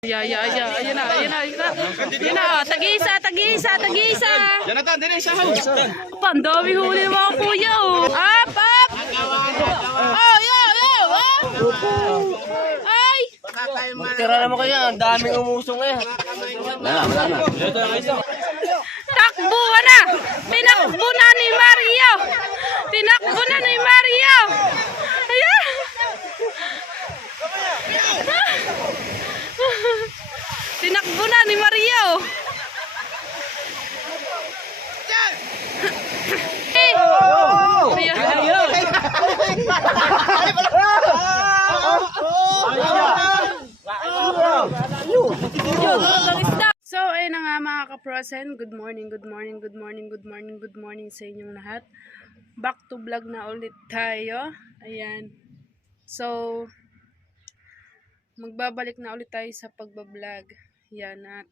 Ayan na. Tag-isa. Jonathan, din sa house. Pandami huli ng mga kuya, oh. Up! Oh, yo! Ay! Tira naman kayo, ang daming umusong eh. Wala na. Takbo na! Tinakbo na ni Mario! Ayan! Tinakbo na ni Mario! So, ayun na nga mga kaprosen. Good morning sa inyong lahat. Back to vlog na ulit tayo. Ayan. So, magbabalik na ulit tayo sa pagbablog. Yan, at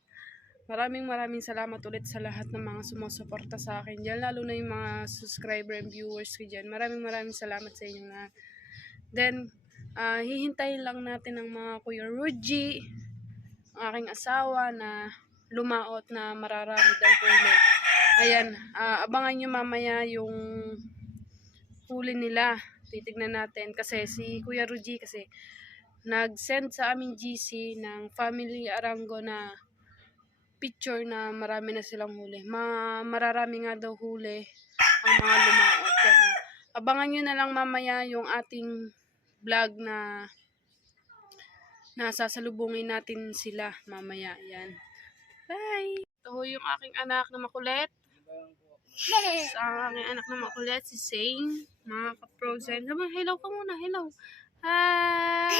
maraming salamat ulit sa lahat ng mga sumusuporta sa akin dyan, lalo na yung mga subscriber and viewers ko dyan. Maraming salamat sa inyo na. Then, hihintayin lang natin ang mga Kuya Rudy, ang aking asawa, na lumaot na mararami daw huli. Ayan, abangan nyo mamaya yung huli nila. Titignan natin kasi si Kuya Rudy kasi nag-send sa aming GC ng Family Arango na picture na marami na silang huli. Mararami nga daw huli ang mga lumaot. Yan. Abangan nyo na lang mamaya yung ating vlog na sasalubungin natin sila mamaya. Yan. Bye! Ito yung aking anak na makulit. Ang aking anak na makulit, si Sane. Mga ka-frozen. Hello ka muna, hello. Hi!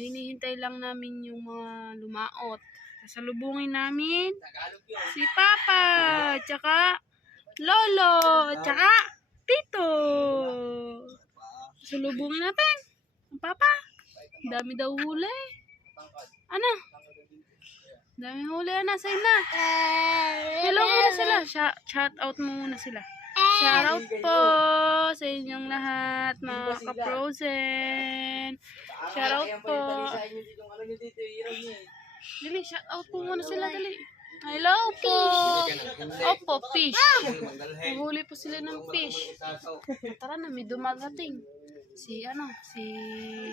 Hinihintay lang namin yung mga lumaot. Sasalubungin namin si Papa, tsaka Lolo, tsaka Tito. Sasalubungin natin ang Papa. Dami daw huli. Ano? Dami huli, nasa na. Hello muna sila. Shout out muna sila. Shout out po sa inyong lahat, mga ka-frozen. Shout out po. Dali, shout out po muna sila, dali. Hello po. Opo, fish. Mahuli po sila ng fish. Tara na, may dumagating. Si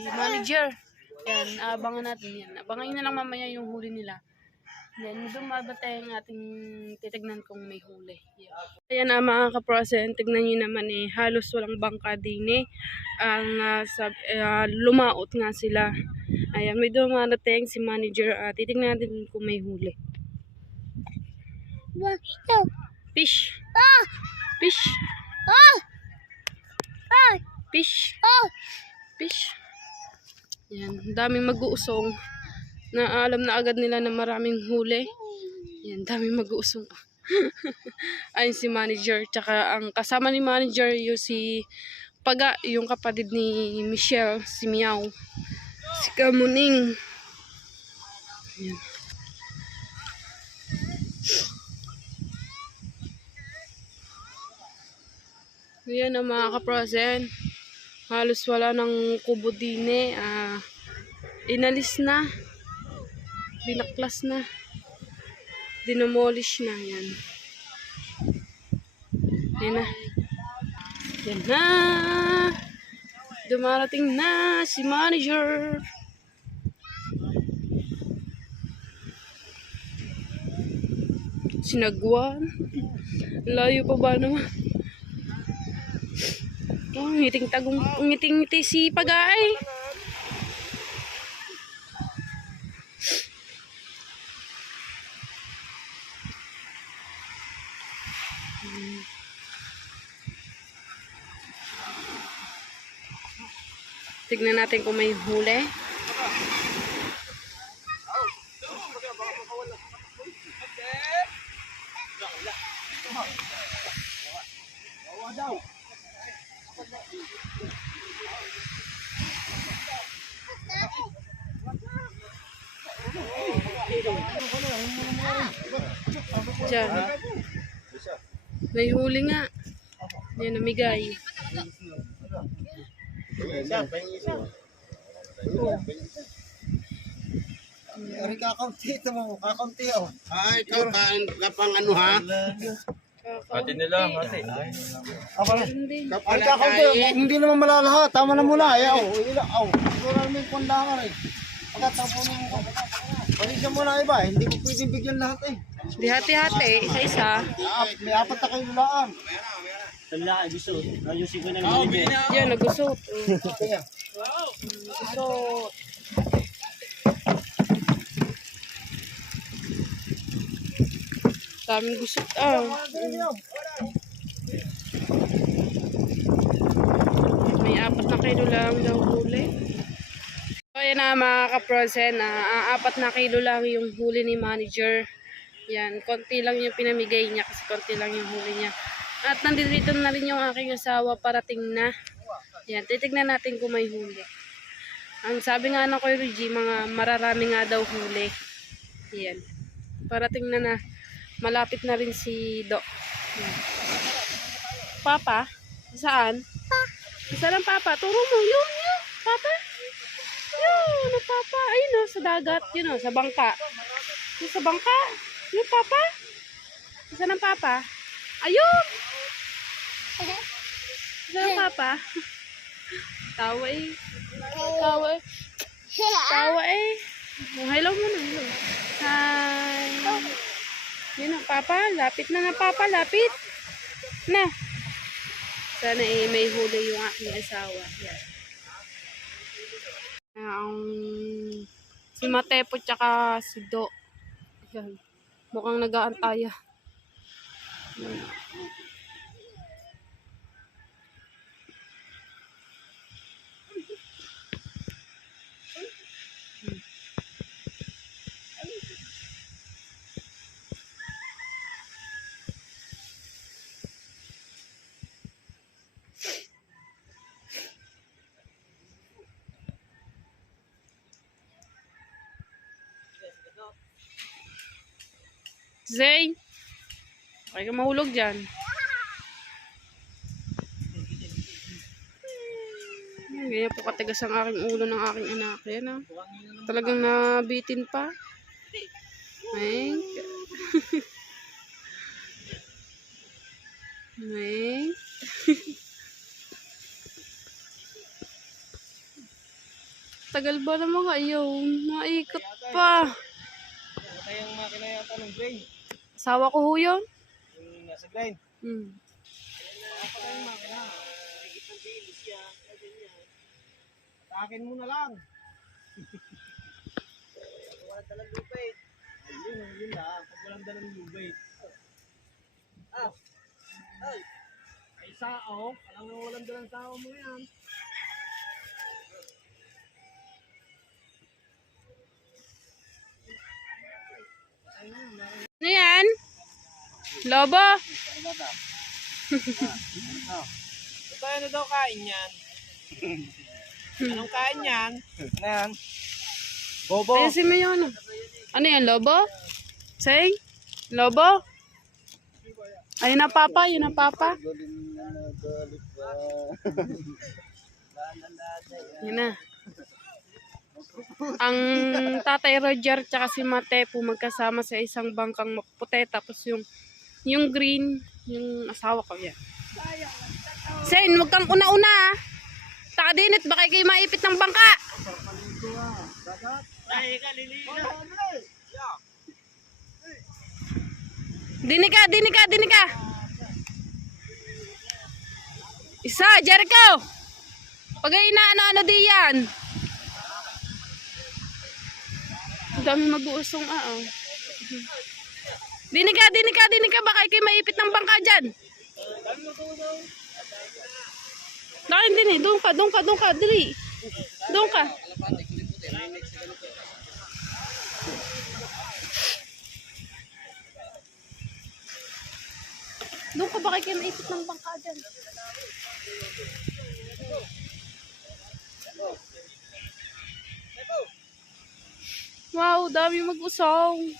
manager. Yan, abangan natin yan. Abangan nyo na lang mamaya yung huli nila. Yan, dumadating ating titignan kung may huli. Yan. Ayan mga kaprosen, tignan nyo naman halos walang bangka din lumaot nga sila. Ayan, may dumadating si manager. Titignan natin kung may huli. Fish. Fish. Fish. Yan, daming mag-uusong. Na alam na agad nila na maraming huli. Yan, daming mag-uusong. Ayun si manager. Tsaka ang kasama ni manager yung si Paga, yung kapatid ni Michelle, si Miao. Si Kamuning. Yan. Yan ang mga kaprosen. Halos wala ng kubo din inalis na. Binaklas na. Dinomolish na. Yan. Yan na. Yan na. Dumarating na si manager. Sinagwan. Layo pa ba naman? Oh, ngiting-ngiti si Pagay. Tignan natin kung may huli. Diyan. May huli nga. Yan, namigay. Ori kakaunti ito mo, kakaunti oh. Ay, kapang ano ha? Ate nila, ate. Meron din. Ori kakaunti, hindi naman malalahat. Tama na muna. Ayaw, ilang, Siguro may pandangan eh. Pagkatapo mo mo. Pag-isa mo na iba, hindi ko pwedeng bigyan lahat eh. Di hati-hati, isa-isa. May 4 na kayo laang. Tala, gusto. Ayusin ko na yung bibig. Yan, nagusot. Kaya, Gusot. Daming gusot May 4 na kilo lang daw huli. So, ayan na mga kaprosen, 4 na kilo lang yung huli ni manager. Yan, konti lang yung pinamigay niya kasi konti lang yung huli niya. At nandito na rin yung aking asawa, parating na. Yan, titignan natin kung may huli. Ang sabi nga ng Kuya Reggie, mga mararami nga daw huli. Yan. Parating na. Malapit na rin si Do. Yan. Papa? Saan? Saan ang Papa? Turo mo. Yun. Papa? Yun, ang Papa. Ayun o, sa dagat. Yun o, sa bangka. Yun sa bangka. Yun, Papa? Saan ang Papa? Ayun! Saan ang Papa? Tawa eh. Tawa eh. Hello muna. Hello. Hi. Yun ang Papa. Lapit na Papa. Lapit. Na. Sana eh may huli yung aking asawa. Yan. Ang si Matepo tsaka si Do. Yan. Mukhang nag-aantaya. Zay, okay ka mahulog dyan. Ganyan po katigas ang aking ulo ng aking anak. Yan ah. Talagang nabitin pa. Meng. Meng. Tagal ba naman kayo? Naikot pa. yung makina yata ng grain. Asawa ko ho yun. Yung nasa grain. Pala yung makina. Atakin mo na lang. Wala talang lubid. Yun lang. Pag walang dalang lubid. Ay sao. Alam mo walang dalang sao mo yan. Ano yan? Lobo? Ito ano daw kain yan? Anong kain yan? Ano yan? Bobo. Ayusin mo yun. Ano yan, lobo? Say? Lobo? Ayun na Papa, yun na Papa. Yun na. Ang Tatay Roger tsaka si Matepo magkasama sa isang bangkang puti, tapos yung green, yung asawa ko yan. Sen, huwag kang una-una ah. Takadinit, baka kayo maipit ng bangka. Dini ka. Isa, Jericho. Pag ay ano di yan. Ang dami mag-uusong Dini ka, baka kayo maipit ng bangka dyan. Dahil din doon ka, dali. Doon ka. Doon ka, baka kayo maipit ng bangka dyan. Wow, dami mag-usong.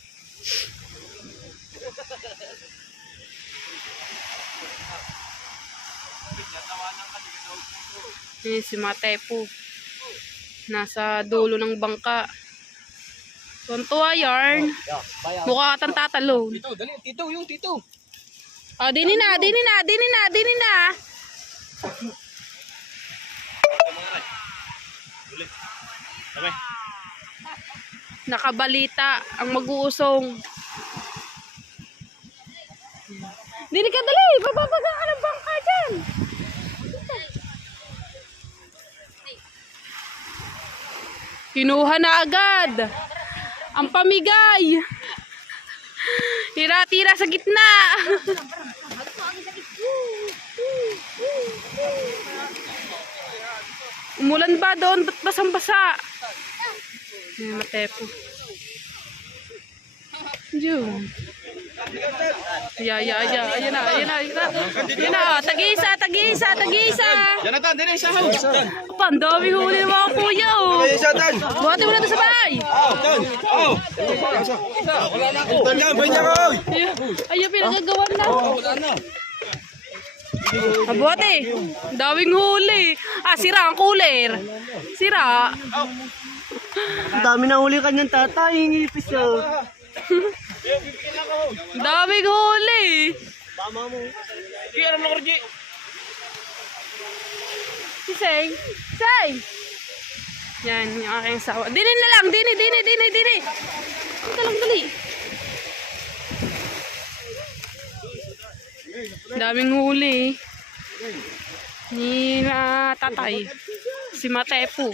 Si Matepo. Nasa dulo ng bangka. Tuntua yarn. Mukha ka tang tatalon. Tito, dali. Tito, yung tito. Oh, dini na, dini na, dini na, dini na. Nakabalita ang mag-uusong. Dini ka, dali. Bababaga ka ng bangka dyan. Kinuha na agad. Ang pamigay. Tira-tira sa gitna. Umulan ba doon? Ba't basang-basa? Matepo. Diyo. Ayan na. Tag-isa. Jonathan, dali sa house. Apa, ang dami huli ng mga kuya, oh. Buhati mo na ito sa bahay. Wala na ako. Ayun, pinagagawan na. Buhati. Ang daming huli. Sira ang cooler. Sira. Ang dami na huli kanyang tatay, ngipis Ang daming huli. Kira mo korji. Si Say. Yan, yung aking sawa. Dini na lang. Dini. Ito lang, dali. Daming huli. Ni na tatay. Si Matepo.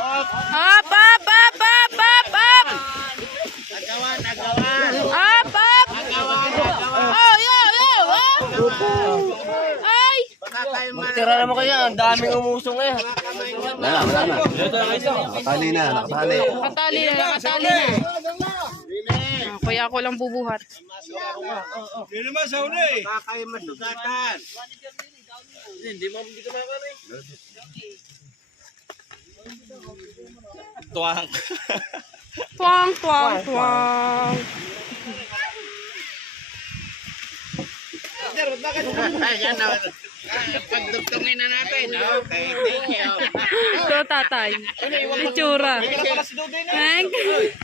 Up! Up! Oh, yo! Ay! Tira naman kayo. Ang daming umusong eh. Wala na. Nakatali na. Nakatali na. Kaya ako lang bubuhat. Hindi naman sa uli. Kakay masugatan. Hindi mo dito makakari. Tuwang. Tuwang. Ayan na. Pagdugtungin na natin. Okay, thank you. Ito, tatay. Itsura. Thank you.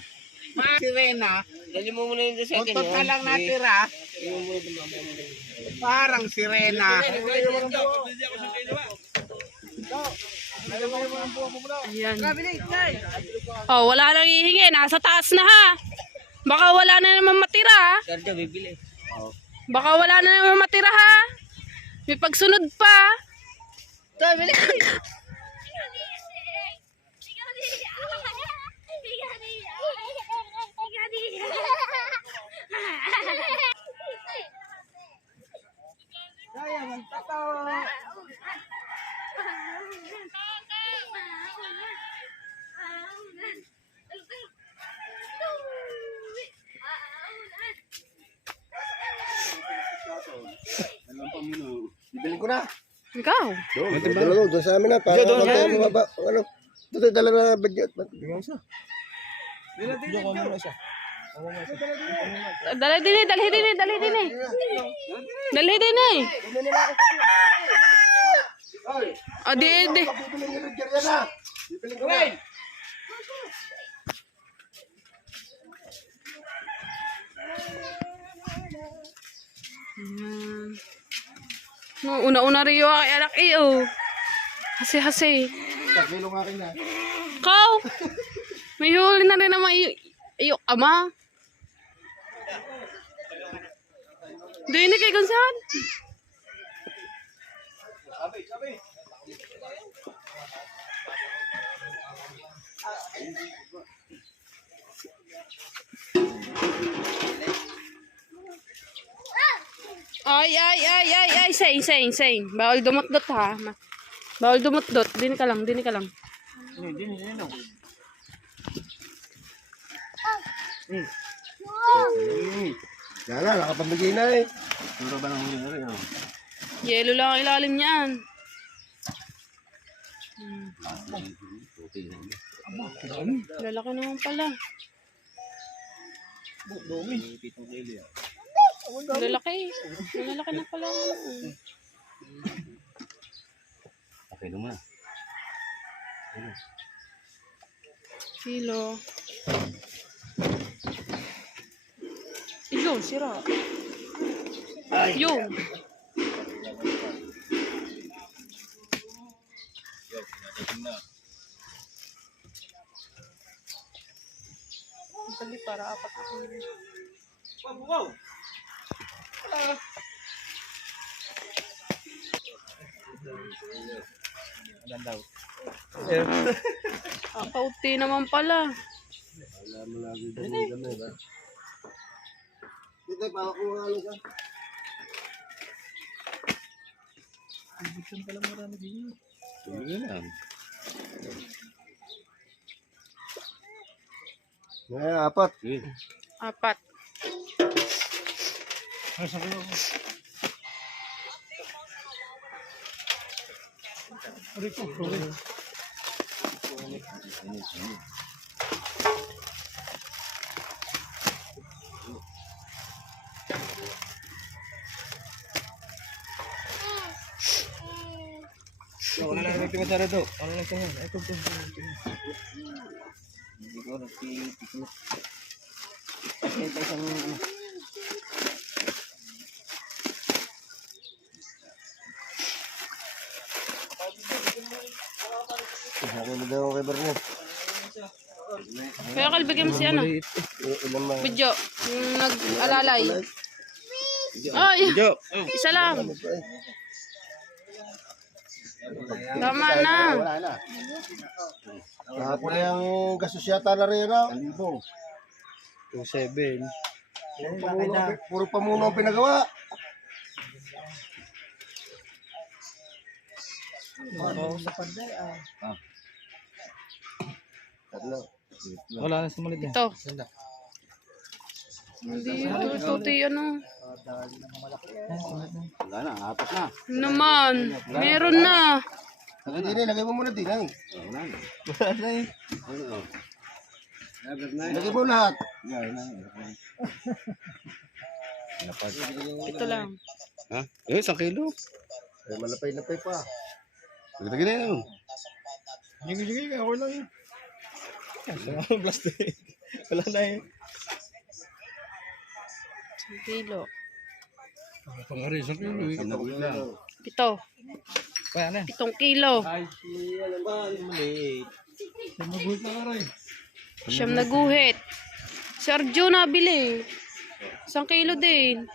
Sirena, Dali mo muna yung sa akin. buntot na lang natira. Parang sirena. Ayan. Oh, wala nang hihingi. Nasa taas na ha. Baka wala na naman matira ha. Sergio, bibili. Baka wala na naman matira ha. May pagsunod pa. Bibili ko na. Ikaw. Doon sa amin na. Para ano. Doon dala na budget. Dalhi din eh. Oh, di. Bibili ko na. No, una-una rin yung aking anak eh, oh. Hasi. Takilo nga rin na. Kau! May huli na rin naman iyok ama. Doon na kay Gonzal. Ay, saying. Bawal dumot-dot ha. Bawal dumot-dot. Dini ka lang. Yan na, nakapamigay na eh. Puro ba ng huli na rin? Yelo lang ang ilalim niyan. Lalaki naman pala. Lalaki na pala. Okay, naman. Kilo. Yun, sira. Yun. Dali para apat na kilo. Ang kaunti naman pala. Dito, para kung ano ka. Ngayon, apat. Apat. Wala lang rin pinasara to. Ano lang sa nga? Ito. Hindi ko nagtitikot. Ito isang Ako na daw kay Bernie. Kaya kalbigyan mo si ano? Ilan lang. Budyo. Yung nag-alalay. Ay! Isa lang. Tama na. Wala na. Lahat na yung kasosyata na rin na. 2.7. Puro pamuno ang pinagawa. Tatlo. Wala na sa malit yan. Ito. Hindi ito. Ano? Wala na, apat na. Naman. Meron na. Hindi na, lagay mo muna din. Ay. Wala na eh. Lagay mo lahat. Ito lang. Ha? Eh, 1 kilo. Ay, malapay-lapay pa. Lagyan na yun. Sige, ako lang yun. Plastic. Wala na eh. 1 kilo. Pangari, 1 kilo eh. Ito. Kaya na. 7 kilo. Alam ba, maliit. Magulit na karay. Siyam na guhit. Si Arjo nabili. 1 kilo din.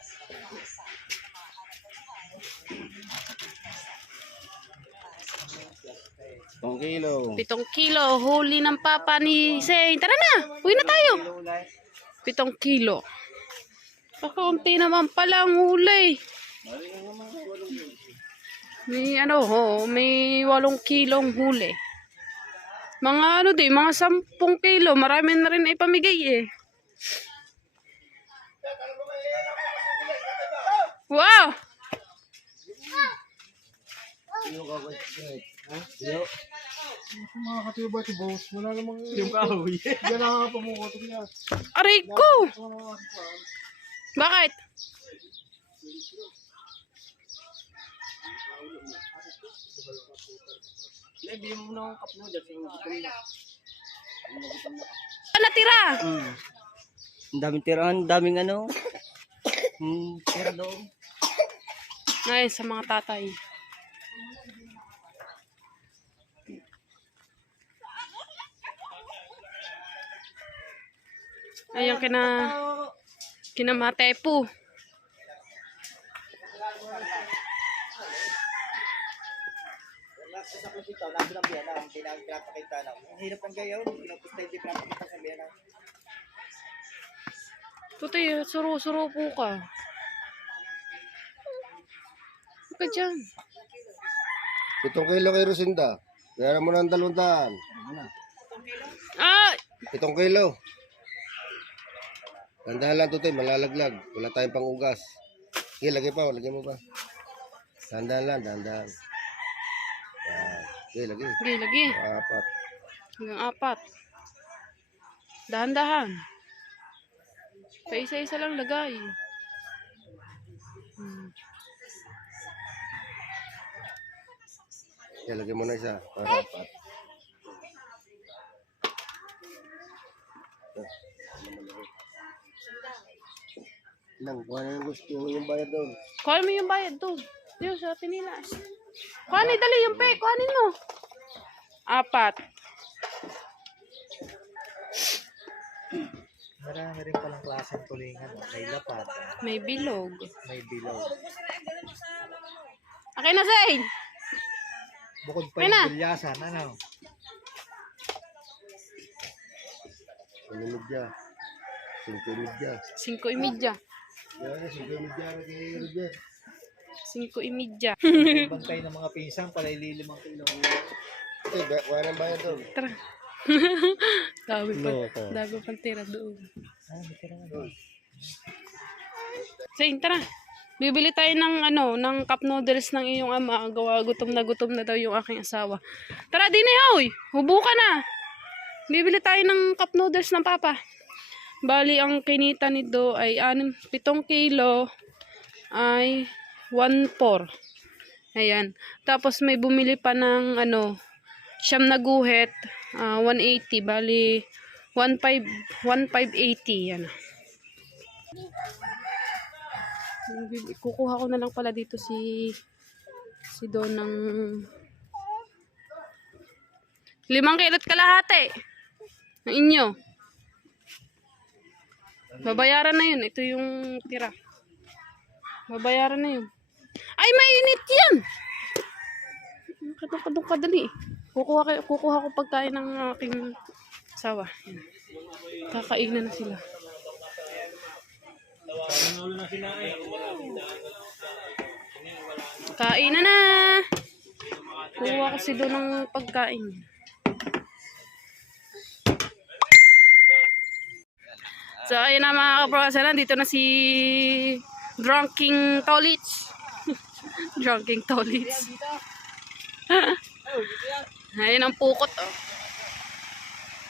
1 kilo. 7 kilo. Huli ng papa ni Seng. Tara na. Uwi na tayo. 7 kilo. Kakaunti naman pala ang huli. May may 8 kilong huli. Mga mga 10 kilo. Marami na rin ipamigay eh. Wow! Mga katiba ito, boss. Wala namang... Yung kahoy. Yan nakakapamukot niya. Aray ko! Bakit? Hindi mo na akong upload at yung Ano natira? Ang daming tirahan, daming ano. Tira doon. Ngayon sa mga tatay. Ayun kina Matepo. Sa plasito, nasa lang biyan ang pinapakita na. Ang hirap ng gayaw, pinupusta yung pinapakita sa biyan. Tutoy, suro-suro po ka. Huwag ka dyan. 7 kilo kay Rosinda. Kaya mo ng 200. Ah! 7 kilo. Tandaan lang tutoy, malalaglag. Wala tayong pang-ugas. Sige, lagay mo pa. Tandaan lang, tandaan. Yan. Sige, lagay. Lagi, lagi. Apat. Hanggang 4. Dahan-dahan. Paisa-isa lang lagay. Sige, lagay mo na isa. Para apat. Nang, kung ano yung gusto yung bayad doon. Kuhanin mo yung bayad doon. Yun, sa Pinilas. Kuhanin, dali yung pe. Kuhanin mo. 4. Marami rin palang klaseng tulingan. May lapad, May bilog. may bilog. Okay na, Zane. Bukod pa Ayun yung na. bilyasan, ano? Media. 5 media. 5:30. Kaya 5 media na kay Roger. 5:30. Bantay ng mga pinsan, palay 5 kilo. Ito, wala nang bayad doon. Tara. Dami pa. No, ito. Dami pang tira doon. May tira nga. Zane, tara. Bibili tayo ng ng cup noodles ng iyong ama. Gawa, gutom na daw yung aking asawa. Tara, din na hoy. Hubo ka na. Bibili tayo ng cup noodles ng papa. Bali, ang kinita nito ay 7 kilo ay 1.4. Ayan. Tapos may bumili pa ng 9 na guhit, 180. Bali, 1.580. Yan. Kukuha ko na lang pala dito si Don ng 5 kilot kalahati ng inyo. Babayaran na yun. Ito yung tira. Babayaran na yun. Ay, mainit yan! Kadong kadali. Kukuha ko pagkain ng aking asawa. Yan. Kakainan na sila. Kain na! Kuha kasi doon ng pagkain. So, ayun na mga kaprosa, dito na si Drunking Tolits. Drunking Tolits. Ayun ang pukot, oh.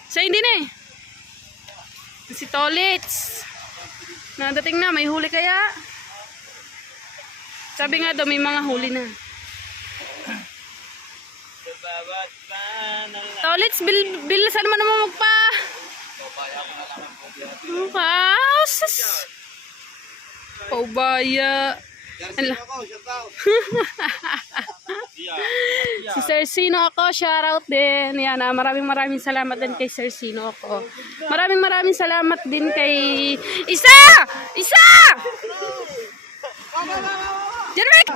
So, hindi na eh. Si Tolits. Nadating na, may huli kaya? Sabi nga daw, may mga huli na. Tolits, bilisan mo naman magpa. Wow, sis. Paubaya. Si Sir Sino ako, shoutout din. Yan, maraming salamat din kay Sir Sino ako. Maraming salamat din kay Isa! Jermic!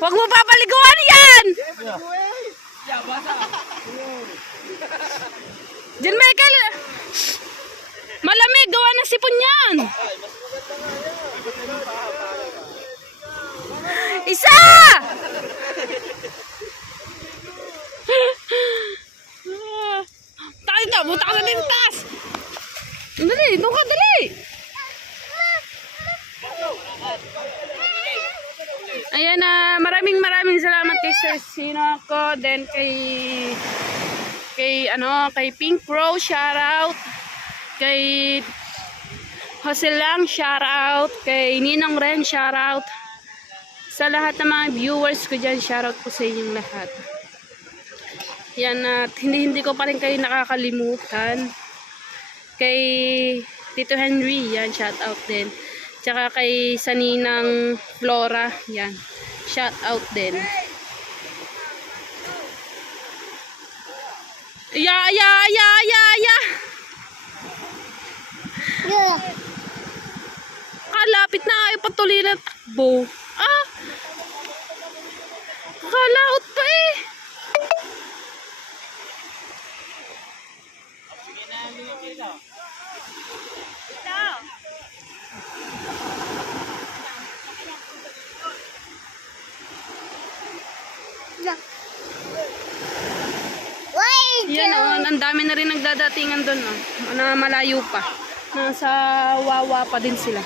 Huwag mo papaliguan yan! Jan Michael! Malamig! Gawa ng sipon yan! Isa! Tayo ka! Buta ka na din taas! Dali! Doon ka! Dali! Ayan na, maraming salamat kay Sir Sino ako, then kay Pink Pro, shout out. Kay Jose Lang, shout out. Kay Ninong Ren, shout out. Sa lahat ng mga viewers ko dyan, shout out po sa inyong lahat. Yan, at hindi ko pa rin kayo nakakalimutan. Kay Tito Henry, yan, shout out din. Tsaka kay Saninang Flora, yan. Shout out din. Ya. Kalapit na kayo patuloy na takbo. Kalaot pa eh. Yan ang dami na rin nagdadatingan doon, oh. Na malayo pa. Nasa Wawa pa din sila.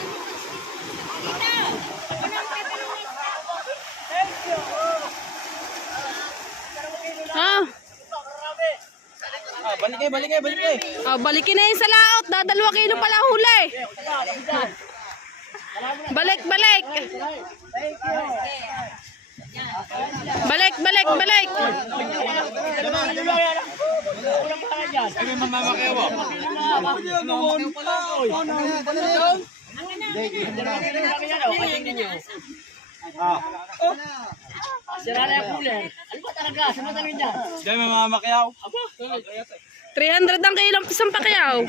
Balikin na yung sa laot. Dadalwa kilo pala huli. Balik. Balik. Kami mamamakayaw mo. Sira na yung cooler. Ano ba talaga? Sumatangin niya. Kami mamamakayaw. 300 ang kailang isang pakyaw.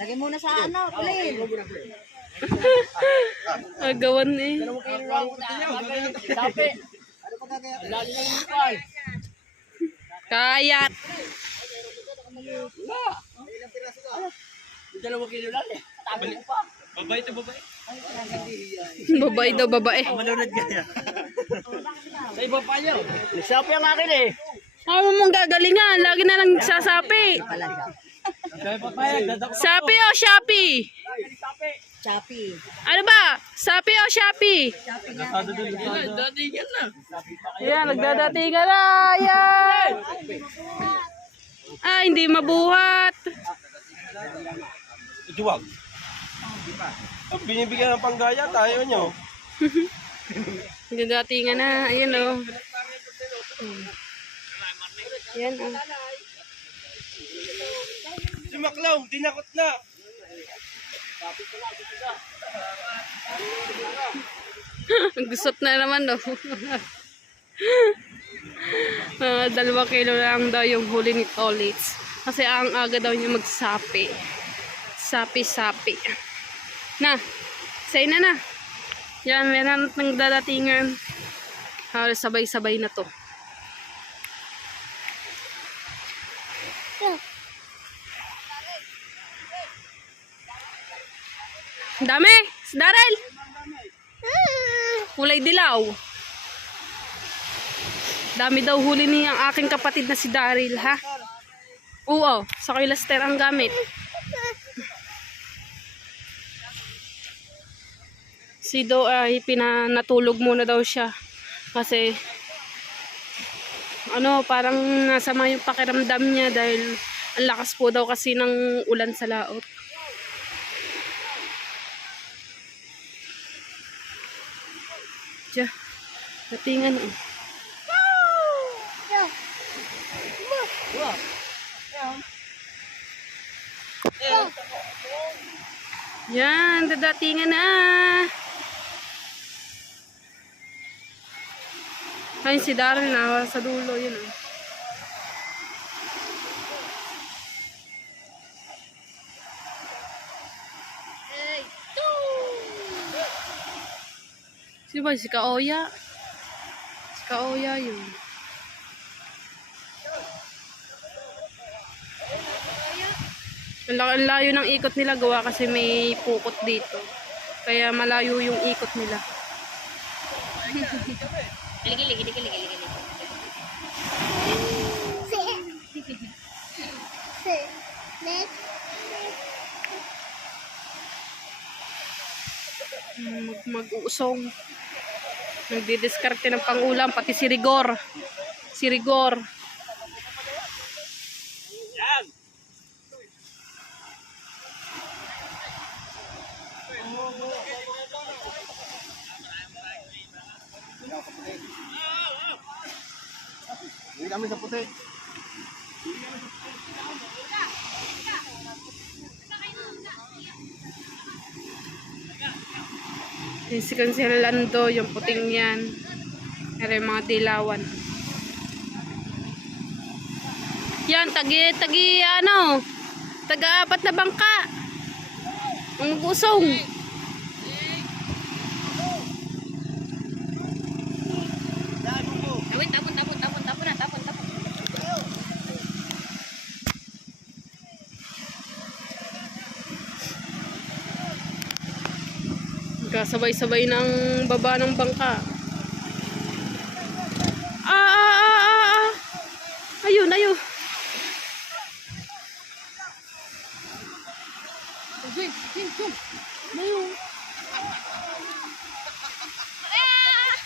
Lagay muna sa ano, plate. Agawan eh. Sapi. Lalo na yung mukay. Kayat. Dalawang kilo lang eh. Tabi ko pa. Babay to babay. Babae daw, babae. Malunod ka yan. Sa iba pa niyo. Nagsapi ang akin eh. Ano mong gagalingan? Lagi na lang sasapi. Kaya papayag. Sapi o Shopee? Choppy. Ano ba? Sapi o Shopee? Datingan na. Yan, nagdadatingan na. Yan. Ah, hindi mabuhat. Juwag. Pag binibigyan ng panggaya, tayo nyo. Nagdadatingan na. Ayan o. Yan o. Si Maklaw, dinakot na. Gusot na naman no. 2 kilo lang daw yung huli ni Tolits. Kasi ang aga daw niya magsapi. Sapi-sapi. Na, say na na. Yan, meron ng dadatingan. Halos sabay-sabay na to. Dami! Daryl! Kulay dilaw. Dami daw huli ni ang aking kapatid na si Daryl, ha? Oo, sa Laster ang gamit. Si Do ay pinanatulog muna daw siya. Kasi, ano, parang nasama yung pakiramdam niya dahil ang lakas po daw kasi ng ulan sa laot. Diyan, natingan eh. Yan, dadatingan na. Ay, si Daryl na sa dulo, yun oh. Sino ba? Si Kaoya? Si Kaoya yun. Ang layo ng ikot nila gawa kasi may pukot dito. Kaya malayo yung ikot nila. Mag-uusong. Nagdidiskarte ng pangulam, pati si Rigor. Si Rigor. Hindi kami sa puti. Yung si Cancelando, yung puting yan. Pero yung mga dilawan. Yan, ano, taga-4 na bangka. Ang mag-usong. Tapon. Kasabay-sabay ng baba ng bangka. Ayun. Ayun.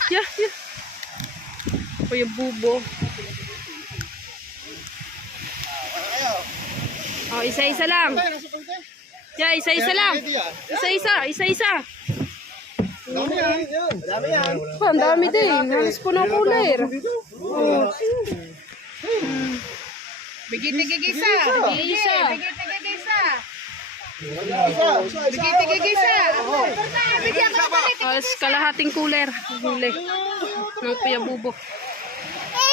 Yeah. O yung bubo. Oh, isa-isa lang. Yeah, isa-isa lang. Isa-isa. Dami yan. Oh, ang dami din. Halos puno cooler. Oh. Tigit-tigigisa. Tigigisa. Tigit-tigigisa. Tigit-tigigisa. Bigyan ka pa rin. Alas kalahating cooler. Huli. Ng Kuya Bubo.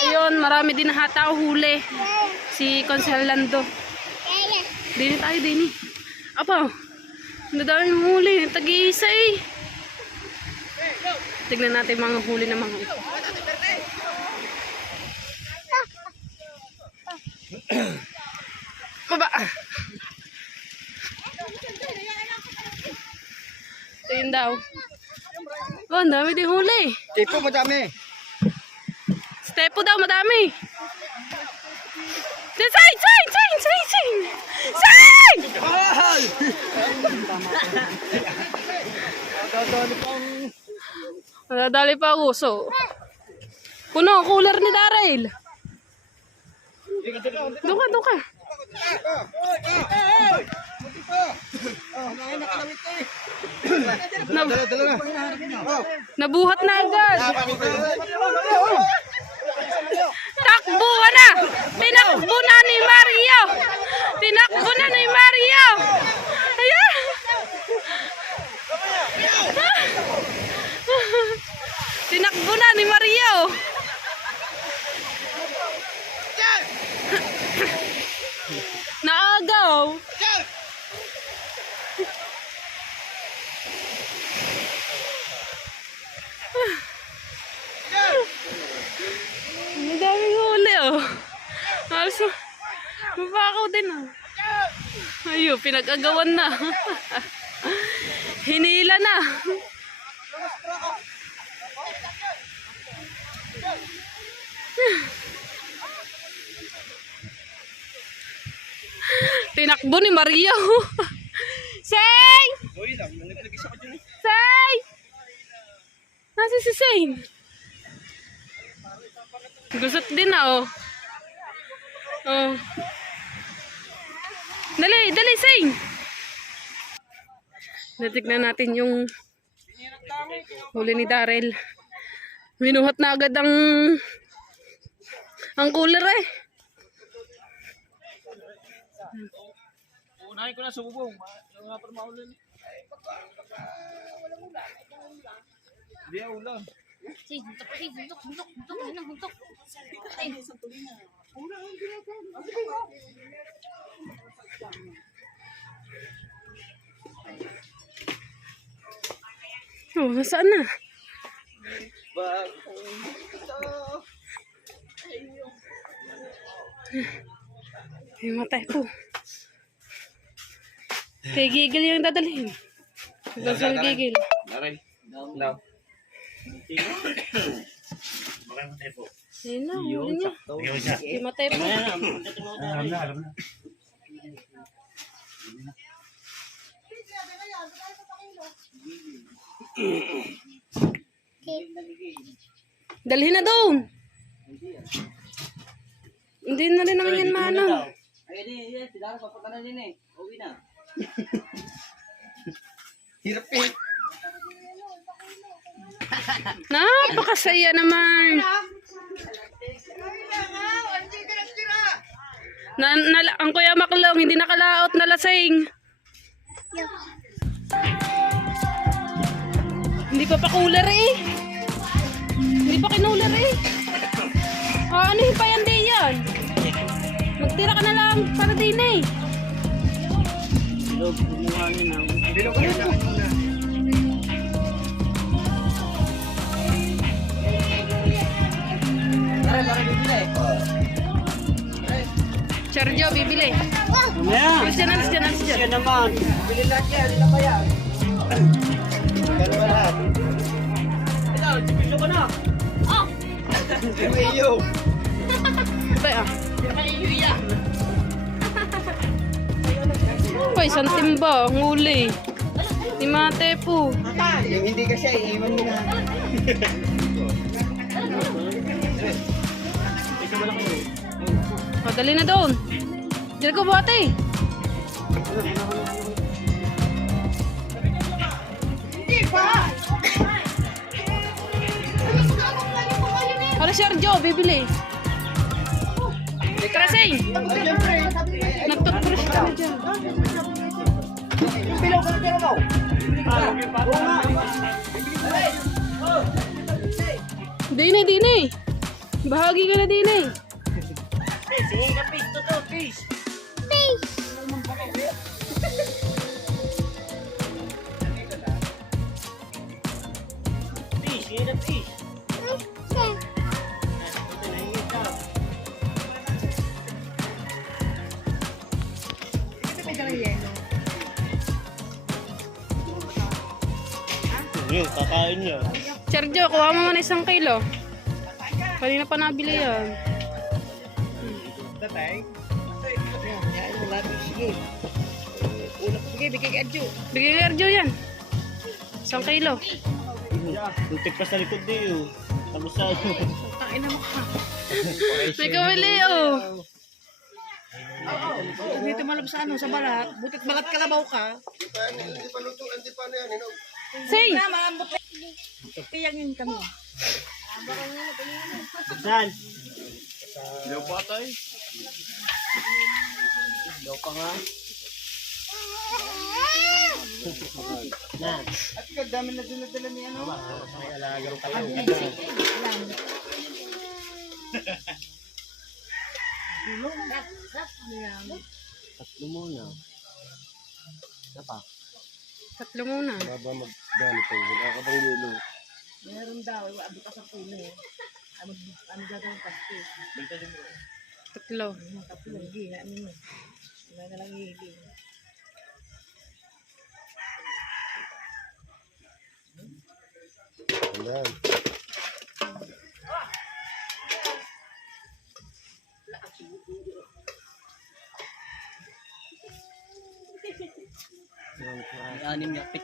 Ayun, marami din nahata o huli. Si Consel Lando. Dini tayo, Dini. Apa? Ang daming huli. Tag-iisa eh. Tignan natin mga huli na mga ito. Baba. Ito yun daw. Oh, ang dami din huli. Tipo, madami. Stepo daw, madami. Sign! Sign! Sign! Sign! Sign! Sign! Nadadali pa ang uso. Puno ang cooler ni Daryl. Doon ka, doon ka. Nabuhat na agad. Takbo na! Tinakbo na ni Mario! Tinakbo na ni Mario! Ayan! Tinakbo na ni Mario! Naagaw! Ang daming huli oh. Also, mapakaw din oh. Ayun, pinag-agawan na. Hinila na. Tinakbo ni Mario. Seng! Seng! Nasa si Seng? Gusot din na oh. Oh. Dali, dali Seng! Natignan natin yung huli ni Daryl. Minuhat na agad ang cooler eh. Unahin ko na sa bubong. Nga pa maulan. Hindi ang ulan. Oh, nasaan na? Ay, matay po. Kay Gigil yung dadalhin. Gasol Gigil. Daryl. No. Ayun na, huli niya. Kay matay po. Alam na. Dalhin na doon. Hindi na rin naman yan maano. Ayun, sila papunta na din eh. Uwi na. Hirap eh. Napakasaya naman. Ang Kuya Maklong, hindi nakalaot na lasing. Hindi pa cooler eh. Hindi pa kinuler eh. Ano yung payandi yan? Magtira ka na lang para din eh. Bilog, bumuhanin ang... Bilog ka na muna. Sergio, bibili. Mamaya! Alis dyan. Siya naman! Bili lahat yan, hindi na kaya. Ganun ba lahat? Ito, gusto ko na! Iyo. Ito ah. Ay, isang timba. Ang huli. Ni Mate po. Yung hindi ka siya, iiwan mo na. Dali na doon. Diyan ko buhati. Para Sergio, bibili. Krasay! Nagtutbrush ka na dyan. Yung bilaw ka na mo. Dinay! Bahagi ka na, Dinay. Sige ka, fish. Totoo, fish. Fish, sige na, fish. Yun, kakain niya. Sergio, kuha mo muna 1 kilo. Kanina pa nabili yan. Sige, bigay kay Adjo. Bigay kay Sergio yan. 1 kilo. Tuntik pa sa likod niyo. Tapos sa Ina mo ka. May kamali, oh. Dito malab sa ano, sa balat. Butit balat kalabaw ka. Say! Naman, butit. Tiyangin kami. saan? Ilaw pa tayo. Ilaw pa nga. Na. At kagdami na dinadala ni ano. May alagang pa. Tatlo muna. Isa pa. 3 muna. Baba mag-ganito. Nakakabang yelo. Meron daw, abot ka sa puno. Ano gagawin pasto? 3. Tatlo, hindi na ano mo. Wala na lang hihili. Ayan. Anim niya, 7.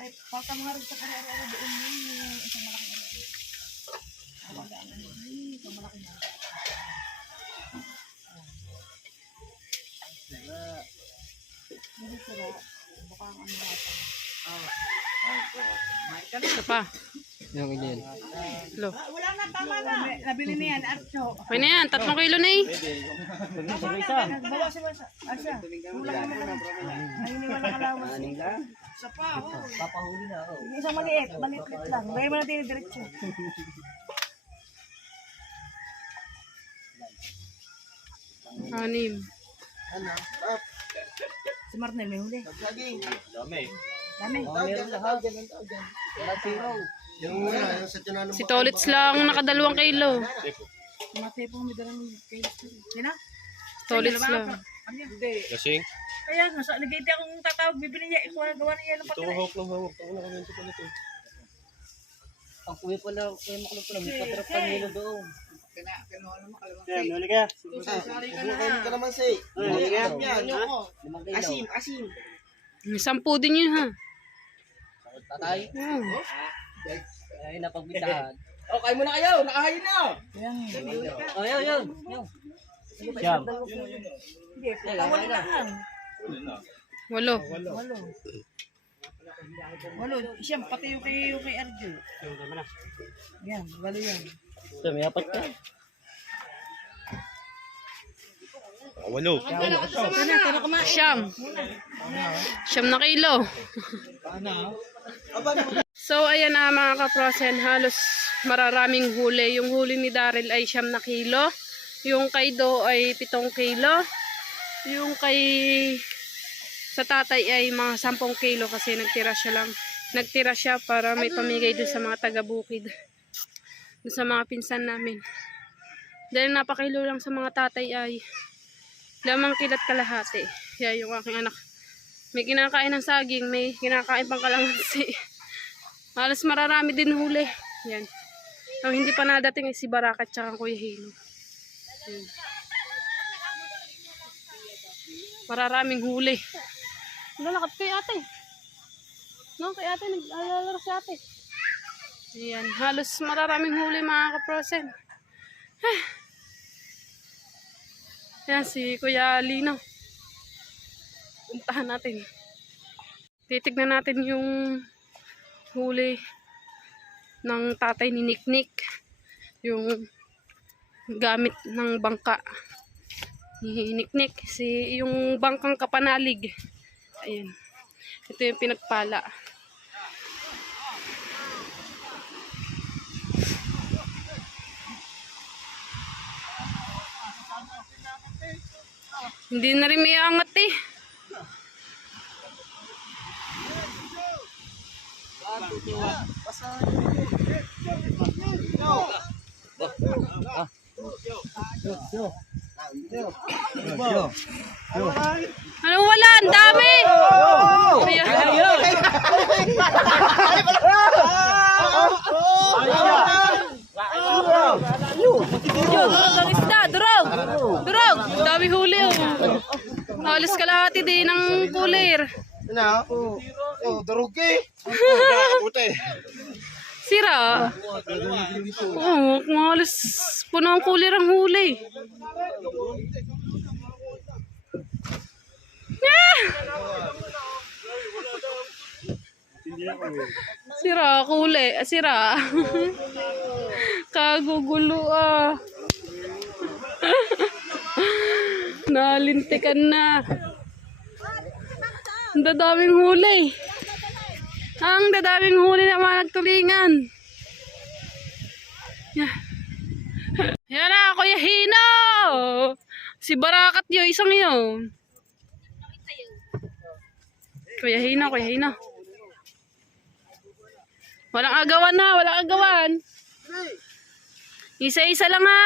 Ay, pagka mga rin sa kare-are doon yung isang malaking area. Isang malaking area. Hindi sila. Baka ang ano natin. Isa pa. Yung ganyan. 3. Wala na, tama na. Nabili niya yan, Archo. Okay na yan. 3 kilo na eh. Isa. Bawa si Masa. Asya. Kulang naman. Ayun yung walang alawas. Sa pa, oh. Papahuli na ako. Yung isang maliit lang. Gaya mo na diretso. Anim. Si Marnel may huli. Saging. Dami. Dami. Meron lahat. Wala zero. Yung una, yung sa tinanong Si Tolits lang naka 2 kilo. Matay po may dalang kayo. Sina? Tolits lang. Hindi. Kasing? Kaya nga, sa nagkita akong tatawag, bibili niya. Ikaw gawa niya ng patay. Hawak lang hawak. Ako na kamento pa nito. Ang kuwi pala, kuwi mo ko lang. May patrap pa nilo doon. Kaya, Huli ka. Bukain ka naman say. Huli ka. Yan, ha? 5 kilo. Asim. May 10 din yun ha. Sakot tatay. Oh. Ay, napagbitaan. Okay mo na kayo. Nakahayin na. Oh, yun. Siyam. Hindi, tawali na lang. 8. Walo, siyam, pati yung kay Arjo. Yan, walo yan. Ito, may 4 ka. 8. Siyam na kilo. So, ayan na mga kaprosen, halos mararaming huli. Yung huli ni Daryl ay 9 na kilo. Yung kay Do ay 7 kilo. Yung kay sa tatay ay mga 10 kilo kasi nagtira siya para may pamigay dun sa mga taga-bukid. Dun sa mga pinsan namin. Dahil napakilo lang sa mga tatay ay 5 kilat kalahati. Kaya yung aking anak may kinakain ng saging, may kinakain pang kalamansi. Halos mararami din huli. Yan. Ang hindi pa nadating ay si Baraka at saka Kuya Hino. Yan. Mararaming huli. Lalakad kay ate. No, kay ate. Naglalaro si ate. Ayan. Halos mararaming huli mga kaprosen. Ayan si Kuya Lino. Puntahan natin. Titignan natin yung huli ng tatay ni Niknik. Yung gamit ng bangka ni Niknik. Yung bangkang kapanalig. Ayan. Ito yung pinagpala. Hindi na rin may angat eh. Ano wala? Ang dami! Durog ang isda! Durog! Durog! Ang dami huli oh. Halos kalahati din ng kulir. Ano? Durog eh. Sira. Oo, halos puno ang kulir ang huli. Ah! Sira, kuli. Sira. Kagugulo ah. Nalintikan na. Ang dadaming huli. Ang dadaming huli na mga nagtulingan. Yan na, Kuya Hino. Si Barakat yun, isang yun. Kuya Hino, Kuya Hino. Walang agawan ha, walang agawan. Isa-isa lang ha.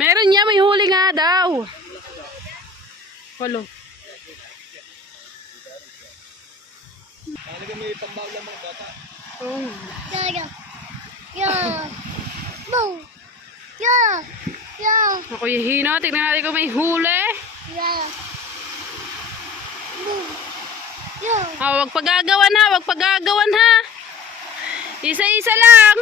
Meron niya, may huli nga daw. Walo. Ako yung hino, tignan natin kung may huli. Wag pagagawan ha, wag pagagawan ha. Isa-isa lang.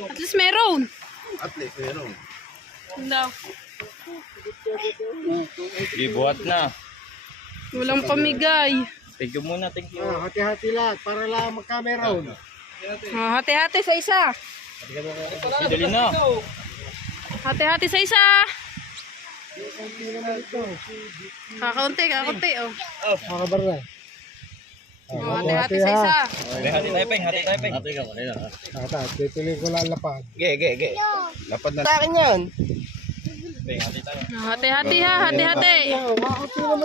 At least meron. At least meron. No. Ibuhat na. Walang pamigay. Thank you muna, thank you. Hati-hati lahat para lang magkameron. Hati-hati sa isa. Dali na. Hati-hati sa isa. Kakaunti, kakaunti oh. Makabar na. Hati-hati sa isa. Hati tayo, Peng. Hati tayo, Peng. Hati ka, hati na. Tutuloy ko lang lapad. Ge. Lapad na. Sa akin yan. Peng, hati tayo. Hati-hati ha, hati-hati.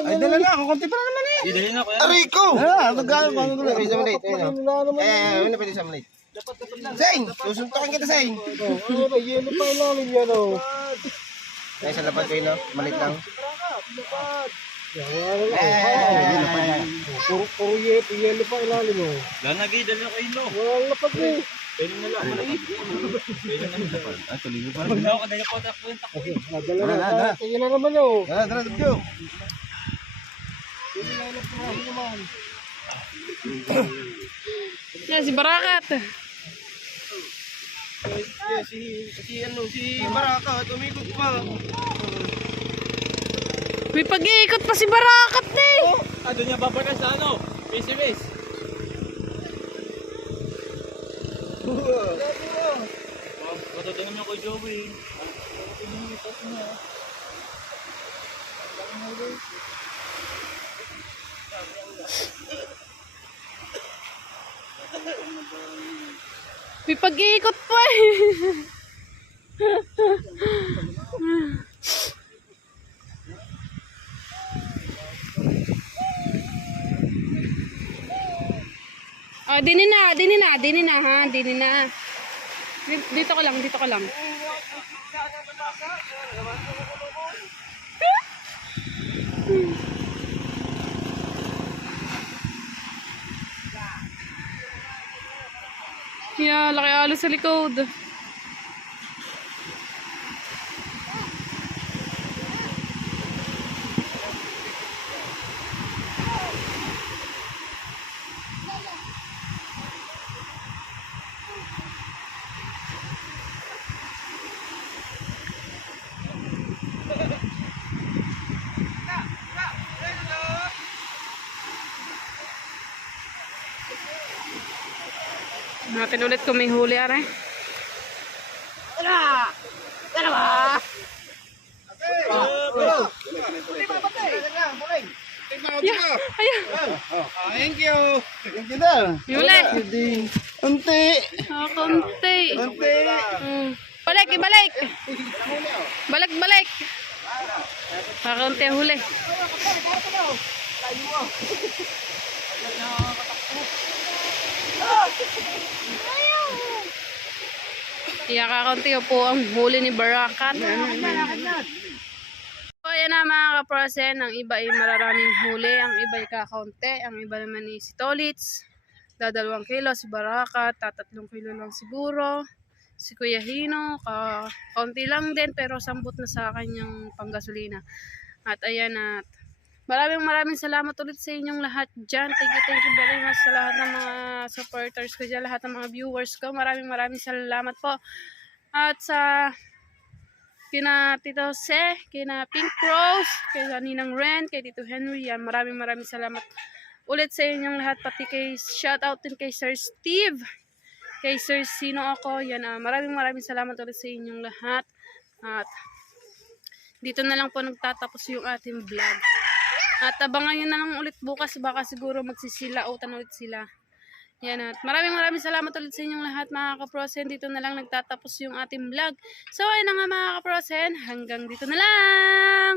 Ay, dala na. Kukunti pa naman eh. Dali na, kuya. Aray ko! Magkano pa? Ano pwede sa malit? Ano pwede sa malit? Zain! Susuntokin kita, Zain! Ano ba? Yelo pa ilalim yan o. Ay, sa lapad kayo, no? Malit lang. Puro yelo pa ilalim o. Lanagi, dali na kayo, no. Walang lapad eh. Pwede na lang. Pwede na lang. Ah, tuloy mo pa. Pag na ako, dali po, takbo. Dala na. Tingin na naman o. Dala, dala. Yan, si Barakat. Si Baraka, tumikot pa. May pag-iikot pa si Barakat eh. Doon niya babagas sa ano? Face-to-face. Matutunan niyo kay Joey. May pag-iikot pa eh. Oh, dinin na ha, dinin na. Dito ko lang. Yeah, laki alo sa likod. Natin ulit kung may huli, are. Yeah, ayan. Thank you. Thank you daw. Huli. Unti. Konti. Unti. Balik, ibalik. Balik, balik. Konti huli. Iya, kakunti po ang huli ni Barakat. So, ayan na mga kaprosen. Ang iba ay mararaming huli. Ang iba ay kakaunti. Ang iba naman ay si Tolits. 2 kilo. Si Barakat. 3 kilo lang siguro. Si Kuya Hino. Kaunti lang din. Pero sambot na sa kanyang panggasolina. At ayan at maraming salamat ulit sa inyong lahat dyan. Thank you very much sa lahat ng mga supporters ko dyan. Lahat ng mga viewers ko. Maraming salamat po. At sa kina Tito Se, kina Pink Rose, kina Ninang Ren, kay Tito Henry, yan, maraming salamat ulit sa inyong lahat, pati kay shoutout din kay Sir Steve, kay Sir Sino ako, yan, maraming salamat ulit sa inyong lahat. At dito na lang po nagtatapos yung ating vlog. At abangan nyo na lang ulit bukas, baka siguro magsisilautan ulit sila. Yan, at maraming salamat ulit sa inyong lahat mga kaprosen. Dito na lang nagtatapos yung ating vlog. So ayun na nga mga kaprosen, hanggang dito na lang.